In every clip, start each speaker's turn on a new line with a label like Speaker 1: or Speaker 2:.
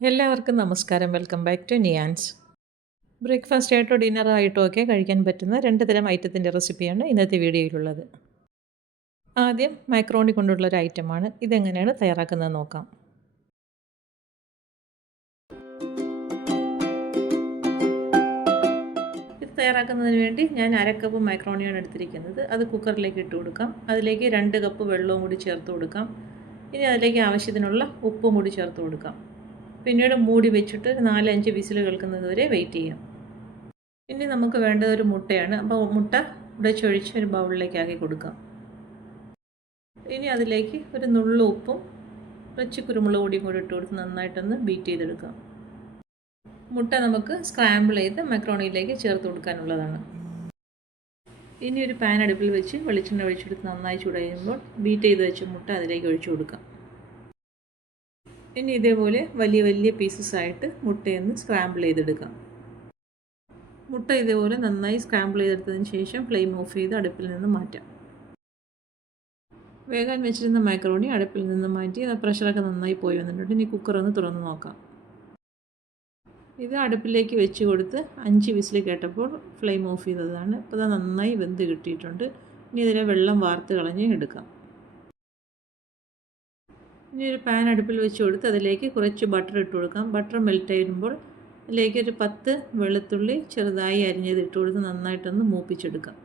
Speaker 1: എല്ലാവർക്കും നമസ്കാരം. Welcome back to Niyans breakfast ആയിട്ടോ ഡിന്നർ ആയിട്ടോ ഒക്കെ കഴിക്കാൻ പറ്റുന്ന രണ്ട് തരം ഐറ്റത്തിന്റെ റെസിപ്പിയാണ് ഇന്നത്തെ വീഡിയോയിലുള്ളത്. ആദ്യം മൈക്രോണി കൊണ്ടുള്ള ഒരു ഐറ്റമാണ് ഇതെങ്ങനെയാണ് തയ്യാറാക്കുന്നത് നോക്കാം. ഇത് തയ്യാറാക്കുന്നതിന് വേണ്ടി ഞാൻ അര കപ്പ് മൈക്രോണിയാണ് എടുത്തിരിക്കുന്നത്. അത് കുക്കറിലേക്ക് ഇട്ട് കൊടുക്കാം. അതിലേക്ക് രണ്ട് കപ്പ് വെള്ളവും കൂടി ചേർത്ത് കൊടുക്കാം. ഇനി അതിലേക്ക് ആവശ്യത്തിനുള്ള ഉപ്പും കൂടി ചേർത്ത് കൊടുക്കാം. പിന്നീട് മൂടി വെച്ചിട്ട് നാലഞ്ച് വിസിൽ കേൾക്കുന്നത് വരെ വെയിറ്റ് ചെയ്യാം. ഇനി നമുക്ക് വേണ്ടത് ഒരു മുട്ടയാണ്. അപ്പോൾ മുട്ട ഉടച്ചൊഴിച്ച് ഒരു ബൗളിലേക്ക് ആക്കി കൊടുക്കാം. ഇനി അതിലേക്ക് ഒരു നുള്ളു ഉപ്പും കുറച്ച് കുരുമുളക് പൊടിയും കൂടി ഇട്ട് കൊടുത്ത് നന്നായിട്ടൊന്ന് ബീറ്റ് ചെയ്തെടുക്കാം. മുട്ട നമുക്ക് സ്ക്രാമ്പിൾ ചെയ്ത് മക്രോണിയിലേക്ക് ചേർത്ത് കൊടുക്കാനുള്ളതാണ്. ഇനി ഒരു പാൻ അടുപ്പിൽ വെച്ച് വെളിച്ചെണ്ണ ഒഴിച്ചെടുത്ത് നന്നായി ചൂടാകുമ്പോൾ ബീറ്റ് ചെയ്ത് വെച്ച മുട്ട അതിലേക്ക് ഒഴിച്ചു കൊടുക്കാം. ഇനി ഇതേപോലെ വലിയ വലിയ പീസസ് ആയിട്ട് മുട്ടയൊന്ന് സ്ക്രാമ്പിൾ ചെയ്തെടുക്കാം. മുട്ട ഇതേപോലെ നന്നായി സ്ക്രാമ്പിൾ ചെയ്തെടുത്തതിന് ശേഷം ഫ്ലെയിം ഓഫ് ചെയ്ത് അടുപ്പിൽ നിന്ന് മാറ്റാം. വേഗം വെച്ചിരുന്ന മൈക്രോണി അടുപ്പിൽ നിന്ന് മാറ്റി പ്രഷറൊക്കെ നന്നായി പോയി വന്നിട്ടുണ്ട്. ഇനി കുക്കർ ഒന്ന് തുറന്ന് നോക്കാം. ഇത് അടുപ്പിലേക്ക് വെച്ച് കൊടുത്ത് അഞ്ച് വിസിൽ കേട്ടപ്പോൾ ഫ്ലെയിം ഓഫ് ചെയ്തതാണ്. ഇപ്പോൾ നന്നായി വെന്ത് കിട്ടിയിട്ടുണ്ട്. ഇനി ഇതിലെ വെള്ളം വാർത്ത് കളഞ്ഞ് എടുക്കാം. ഇനി ഒരു പാൻ അടുപ്പിൽ വെച്ച് കൊടുത്ത് അതിലേക്ക് കുറച്ച് ബട്ടർ ഇട്ട് കൊടുക്കാം. ബട്ടർ മെൽറ്റ് ആയിരുമ്പോൾ അതിലേക്ക് ഒരു പത്ത് വെളുത്തുള്ളി ചെറുതായി അരിഞ്ഞത് ഇട്ട് കൊടുത്ത് നന്നായിട്ടൊന്ന് മൂപ്പിച്ചെടുക്കാം.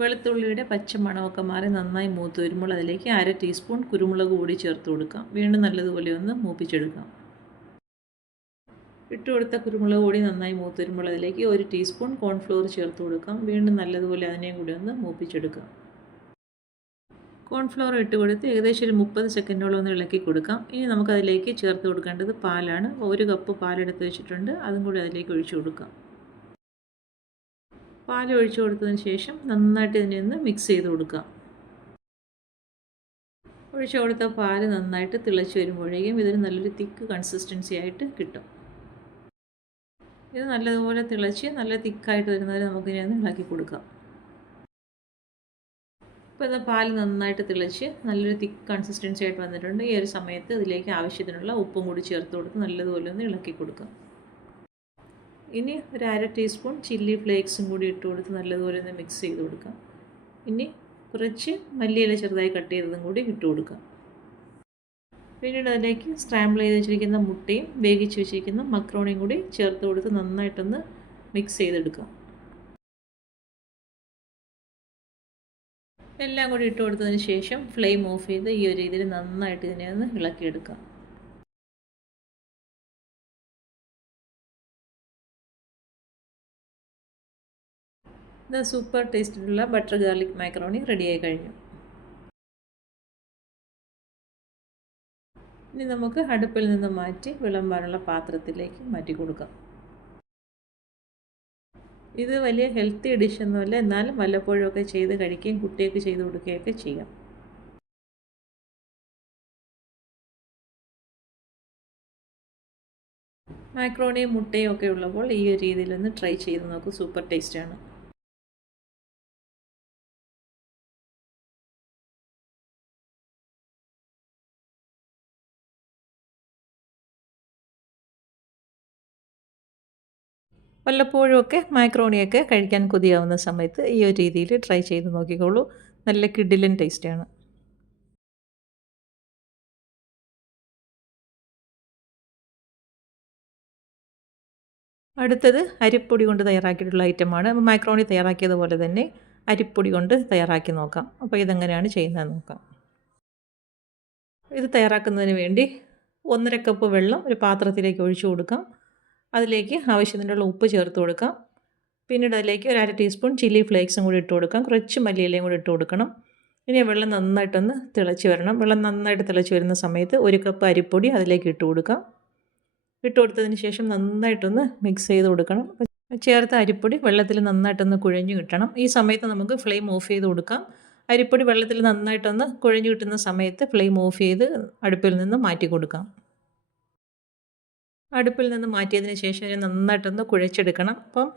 Speaker 1: വെളുത്തുള്ളിയുടെ പച്ചമണമൊക്കെ മാറി നന്നായി മൂത്ത് വരുമ്പോൾ അതിലേക്ക് അര ടീസ്പൂൺ കുരുമുളക് കൂടി ചേർത്ത് കൊടുക്കാം. വീണ്ടും നല്ലതുപോലെ ഒന്ന് മൂപ്പിച്ചെടുക്കാം. ഇട്ട് കൊടുത്ത കുരുമുളക് കൂടി നന്നായി മൂത്ത് വരുമ്പോൾ അതിലേക്ക് ഒരു ടീസ്പൂൺ കോൺഫ്ലോർ ചേർത്ത് കൊടുക്കാം. വീണ്ടും നല്ലതുപോലെ അതിനെയും കൂടി ഒന്ന് മൂപ്പിച്ചെടുക്കാം. കോൺഫ്ലവർ ഇട്ട് കൊടുത്ത് ഏകദേശം ഒരു മുപ്പത് സെക്കൻഡോളം ഒന്ന് ഇളക്കി കൊടുക്കാം. ഇനി നമുക്കതിലേക്ക് ചേർത്ത് കൊടുക്കേണ്ടത് പാലാണ്. ഒരു കപ്പ് പാലെടുത്ത് വെച്ചിട്ടുണ്ട്. അതും കൂടി അതിലേക്ക് ഒഴിച്ചു കൊടുക്കാം. പാൽ ഒഴിച്ചു കൊടുത്തതിന് ശേഷം നന്നായിട്ട് ഇതിനെ ഒന്ന് മിക്സ് ചെയ്ത് കൊടുക്കാം. ഒഴിച്ചു കൊടുത്ത പാൽ നന്നായിട്ട് തിളച്ച് വരുമ്പോഴേക്കും ഇതിന് നല്ലൊരു തിക്ക് കൺസിസ്റ്റൻസി ആയിട്ട് കിട്ടും. ഇത് നല്ലതുപോലെ തിളച്ച് നല്ല തിക്കായിട്ട് വരുന്നവരെ നമുക്കിനി ഒന്ന് ഇളക്കി കൊടുക്കാം. ഇപ്പോൾ ഇത് പാൽ നന്നായിട്ട് തിളച്ച് നല്ലൊരു തിക്ക് കൺസിസ്റ്റൻസി ആയിട്ട് വന്നിട്ടുണ്ട്. ഈ ഒരു സമയത്ത് ഇതിലേക്ക് ആവശ്യത്തിനുള്ള ഉപ്പും കൂടി ചേർത്ത് കൊടുത്ത് നല്ലതുപോലെ ഒന്ന് ഇളക്കി കൊടുക്കാം. ഇനി ഒരു അര ടീസ്പൂൺ ചില്ലി ഫ്ലേക്സും കൂടി ഇട്ട് കൊടുത്ത് നല്ലതുപോലെ ഒന്ന് മിക്സ് ചെയ്ത് കൊടുക്കാം. ഇനി കുറച്ച് മല്ലിയില ചെറുതായി കട്ട് ചെയ്തതും കൂടി ഇട്ട് കൊടുക്കാം. പിന്നീട് അതിലേക്ക് സ്ക്രാമ്പിൾ ചെയ്ത് വെച്ചിരിക്കുന്ന മുട്ടയും വേവിച്ച് വെച്ചിരിക്കുന്ന മക്രോണിയും കൂടി ചേർത്ത് കൊടുത്ത് നന്നായിട്ടൊന്ന് മിക്സ് ചെയ്തെടുക്കാം. എല്ലാം കൂടി ഇട്ട് കൊടുത്തതിന് ശേഷം ഫ്ലെയിം ഓഫ് ചെയ്ത് ഈ ഒരു രീതിയിൽ നന്നായിട്ട് ഇതിനെ ഒന്ന് ഇളക്കിയെടുക്കാം. ഇത് സൂപ്പർ ടേസ്റ്റിലുള്ള ബട്ടർ ഗാർലിക് മാക്രോണി റെഡിയായി കഴിഞ്ഞു. ഇനി നമുക്ക് അടുപ്പിൽ നിന്ന് മാറ്റി വിളമ്പാനുള്ള പാത്രത്തിലേക്ക് മാറ്റി കൊടുക്കാം. ഇത് വലിയ ഹെൽത്തി ഡിഷൊന്നുമല്ല എന്നാലും വല്ലപ്പോഴുമൊക്കെ ചെയ്ത് കഴിക്കുകയും കുട്ടികൾക്ക് ചെയ്ത് കൊടുക്കുകയൊക്കെ ചെയ്യാം. മാക്രോണിയും മുട്ടയും ഒക്കെ ഉള്ളപ്പോൾ ഈ ഒരു രീതിയിലൊന്ന് ട്രൈ ചെയ്ത് നോക്കൂ. സൂപ്പർ ടേസ്റ്റാണ് വല്ലപ്പോഴുമൊക്കെ മാക്രോണിയൊക്കെ കഴിക്കാൻ കൊതിയാവുന്ന സമയത്ത് ഈ ഒരു രീതിയിൽ ട്രൈ ചെയ്ത് നോക്കിക്കോളൂ. നല്ല കിഡിലൻ ടേസ്റ്റാണ്. അടുത്തത് അരിപ്പൊടി കൊണ്ട് തയ്യാറാക്കിയിട്ടുള്ള ഐറ്റമാണ്. മാക്രോണി തയ്യാറാക്കിയതുപോലെ തന്നെ അരിപ്പൊടി കൊണ്ട് തയ്യാറാക്കി നോക്കാം. അപ്പോൾ ഇതെങ്ങനെയാണ് ചെയ്യുന്നത് നോക്കാം. ഇത് തയ്യാറാക്കുന്നതിന് വേണ്ടി ഒന്നര കപ്പ് വെള്ളം ഒരു പാത്രത്തിലേക്ക് ഒഴിച്ചു കൊടുക്കാം. അതിലേക്ക് ആവശ്യത്തിനുള്ള ഉപ്പ് ചേർത്ത് കൊടുക്കാം. പിന്നീട് അതിലേക്ക് ഒരു അര ടീസ്പൂൺ ചില്ലി ഫ്ലേക്സും കൂടി ഇട്ട് കൊടുക്കാം. കുറച്ച് മല്ലിയിലയും കൂടി ഇട്ട് കൊടുക്കണം. ഇനി വെള്ളം നന്നായിട്ടൊന്ന് തിളച്ച് വരണം. വെള്ളം നന്നായിട്ട് തിളച്ച് വരുന്ന സമയത്ത് ഒരു കപ്പ് അരിപ്പൊടി അതിലേക്ക് ഇട്ട് കൊടുക്കാം. ഇട്ട് കൊടുത്തതിന് ശേഷം നന്നായിട്ടൊന്ന് മിക്സ് ചെയ്ത് കൊടുക്കണം. ചേർത്ത അരിപ്പൊടി വെള്ളത്തിൽ നന്നായിട്ടൊന്ന് കുഴഞ്ഞു കിട്ടണം. ഈ സമയത്ത് നമുക്ക് ഫ്ലെയിം ഓഫ് ചെയ്ത് കൊടുക്കാം. അരിപ്പൊടി വെള്ളത്തിൽ നന്നായിട്ടൊന്ന് കുഴഞ്ഞു കിട്ടുന്ന സമയത്ത് ഫ്ലെയിം ഓഫ് ചെയ്ത് അടുപ്പിൽ നിന്ന് മാറ്റി കൊടുക്കാം. അടുപ്പിൽ നിന്ന് മാറ്റിയതിന് ശേഷം നന്നായിട്ടൊന്ന് കുഴച്ചെടുക്കണം. അപ്പം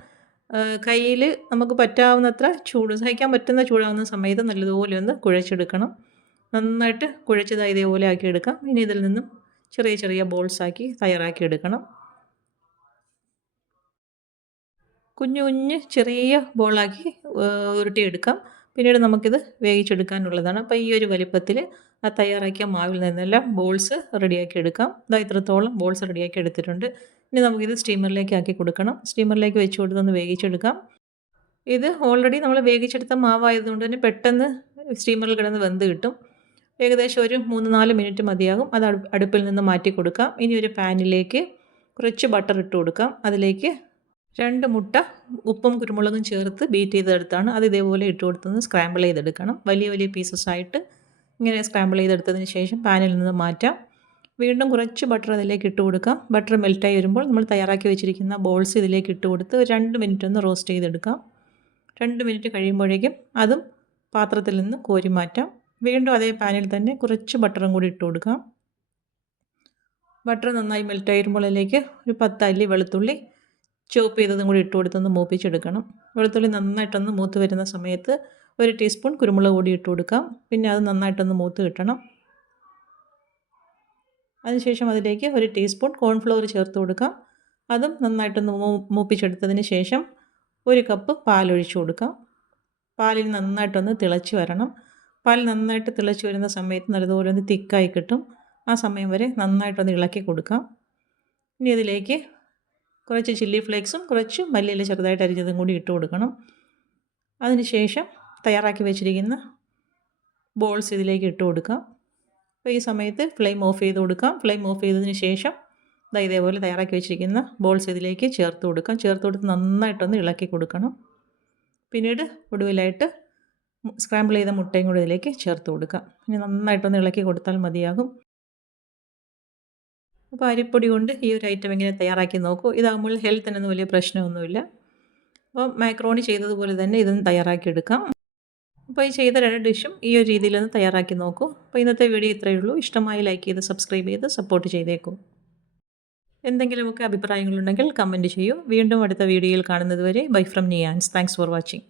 Speaker 1: കയ്യിൽ നമുക്ക് പറ്റാവുന്നത്ര ചൂട് സഹിക്കാൻ പറ്റുന്ന ചൂടാവുന്ന സമയത്ത് നല്ലതുപോലെ ഒന്ന് കുഴച്ചെടുക്കണം. നന്നായിട്ട് കുഴച്ചതായി ഇതേപോലെ ആക്കി എടുക്കാം ഇനി ഇതിൽ നിന്നും ചെറിയ ചെറിയ ബോൾസാക്കി തയ്യാറാക്കി എടുക്കണം കുഞ്ഞു കുഞ്ഞ് ചെറിയ ബോളാക്കി ഉരുട്ടിയെടുക്കാം. പിന്നീട് നമുക്കിത് വേവിച്ചെടുക്കാനുള്ളതാണ്. അപ്പോൾ ഈ ഒരു വലിപ്പത്തിൽ ആ തയ്യാറാക്കിയ മാവിൽ നിന്നെല്ലാം ബോൾസ് റെഡിയാക്കി എടുക്കാം. ഇതാ ഇത്രത്തോളം ബോൾസ് റെഡിയാക്കി എടുത്തിട്ടുണ്ട്. ഇനി നമുക്കിത് സ്റ്റീമറിലേക്ക് ആക്കി കൊടുക്കണം. സ്റ്റീമറിലേക്ക് വെച്ച് കൊടുത്തൊന്ന് വേവിച്ചെടുക്കാം. ഇത് ഓൾറെഡി നമ്മൾ വേവിച്ചെടുത്ത മാവായതുകൊണ്ട് തന്നെ പെട്ടെന്ന് സ്റ്റീമറിൽ കിടന്ന് വെന്ത് കിട്ടും. ഏകദേശം ഒരു മൂന്ന് നാല് മിനിറ്റ് മതിയാകും. അത് അടുപ്പിൽ നിന്ന് മാറ്റി കൊടുക്കാം. ഇനി ഒരു പാനിലേക്ക് കുറച്ച് ബട്ടർ ഇട്ട് കൊടുക്കാം. അതിലേക്ക് രണ്ട് മുട്ട ഉപ്പും കുരുമുളകും ചേർത്ത് ബീറ്റ് ചെയ്തെടുത്താണ്. അത് ഇതേപോലെ ഇട്ട് കൊടുത്തത്. സ്ക്രാമ്പിൾ ചെയ്തെടുക്കണം. വലിയ വലിയ പീസസ് ആയിട്ട് ഇങ്ങനെ സ്ക്രാമ്പിൾ ചെയ്തെടുത്തതിന് ശേഷം പാനിൽ നിന്ന് മാറ്റാം. വീണ്ടും കുറച്ച് ബട്ടർ അതിലേക്ക് ഇട്ട് കൊടുക്കാം. ബട്ടർ മെൽറ്റായി വരുമ്പോൾ നമ്മൾ തയ്യാറാക്കി വെച്ചിരിക്കുന്ന ബോൾസ് ഇതിലേക്ക് ഇട്ട് കൊടുത്ത് രണ്ട് മിനിറ്റ് ഒന്ന് റോസ്റ്റ് ചെയ്തെടുക്കാം. രണ്ട് മിനിറ്റ് കഴിയുമ്പോഴേക്കും അതും പാത്രത്തിൽ നിന്ന് കോരി മാറ്റാം. വീണ്ടും അതേ പാനിൽ തന്നെ കുറച്ച് ബട്ടറും കൂടി ഇട്ട് കൊടുക്കാം. ബട്ടർ നന്നായി വരുമ്പോൾ അതിലേക്ക് ഒരു പത്ത് അല്ലി വെളുത്തുള്ളി ചോപ്പ് ചെയ്തതും കൂടി ഇട്ട് കൊടുത്തൊന്ന് മൂപ്പിച്ചെടുക്കണം. വെളുത്തുള്ളി നന്നായിട്ടൊന്ന് മൂത്ത് വരുന്ന സമയത്ത് ഒരു ടീസ്പൂൺ കുരുമുളക് കൂടി ഇട്ട് കൊടുക്കാം. പിന്നെ അത് നന്നായിട്ടൊന്ന് മൂത്ത് കിട്ടണം. അതിനുശേഷം അതിലേക്ക് ഒരു ടീസ്പൂൺ കോൺഫ്ലവർ ചേർത്ത് കൊടുക്കാം. അതും നന്നായിട്ടൊന്ന് മൂപ്പിച്ചെടുത്തതിന് ശേഷം ഒരു കപ്പ് പാലൊഴിച്ചു കൊടുക്കാം. പാലിൽ നന്നായിട്ടൊന്ന് തിളച്ച് വരണം. പാൽ നന്നായിട്ട് തിളച്ച് വരുന്ന സമയത്ത് നല്ലതുപോലെ ഒന്ന് തിക്കായി കിട്ടും. ആ സമയം വരെ നന്നായിട്ടൊന്ന് ഇളക്കി കൊടുക്കാം. ഇനി അതിലേക്ക് കുറച്ച് ചില്ലി ഫ്ലേക്സും കുറച്ച് മല്ലിയില ചെറുതായിട്ട് അരിഞ്ഞതും കൂടി ഇട്ട് കൊടുക്കണം. അതിനുശേഷം തയ്യാറാക്കി വെച്ചിരിക്കുന്ന ബോൾസ് ഇതിലേക്ക് ഇട്ട് കൊടുക്കാം. അപ്പോൾ ഈ സമയത്ത് ഫ്ലെയിം ഓഫ് ചെയ്ത് കൊടുക്കാം. ഫ്ലെയിം ഓഫ് ചെയ്തതിന് ശേഷം ഇതാ ഇതേപോലെ തയ്യാറാക്കി വെച്ചിരിക്കുന്ന ബോൾസ് ഇതിലേക്ക് ചേർത്ത് കൊടുക്കാം. ചേർത്ത് കൊടുത്ത് നന്നായിട്ടൊന്ന് ഇളക്കി കൊടുക്കണം. പിന്നീട് ഒടുവിലായിട്ട് സ്ക്രാമ്പിൾ ചെയ്ത മുട്ടയും കൂടി ഇതിലേക്ക് ചേർത്ത് കൊടുക്കാം. ഇനി നന്നായിട്ടൊന്ന് ഇളക്കി കൊടുത്താൽ മതിയാകും. അപ്പോൾ അരിപ്പൊടി കൊണ്ട് ഈ ഒരു ഐറ്റം ഇങ്ങനെ തയ്യാറാക്കി നോക്കൂ. ഇതാകുമ്പോൾ ഹെൽത്തിനൊന്നും വലിയ പ്രശ്നമൊന്നുമില്ല. അപ്പോൾ മൈക്രോണി ചെയ്തതുപോലെ തന്നെ ഇതൊന്ന് തയ്യാറാക്കി എടുക്കാം അപ്പോൾ ഈ ചെയ്ത രണ്ട് ഡിഷും ഈ ഒരു രീതിയിലൊന്ന് തയ്യാറാക്കി നോക്കൂ. അപ്പോൾ ഇന്നത്തെ വീഡിയോ ഇത്രയേ ഉള്ളൂ. ഇഷ്ടമായി ലൈക്ക് ചെയ്ത് സബ്സ്ക്രൈബ് ചെയ്ത് സപ്പോർട്ട് ചെയ്തേക്കൂ. എന്തെങ്കിലുമൊക്കെ അഭിപ്രായങ്ങളുണ്ടെങ്കിൽ കമന്റ് ചെയ്യൂ. വീണ്ടും അടുത്ത വീഡിയോയിൽ കാണുന്നതുവരെ bye from Niyans thanks for watching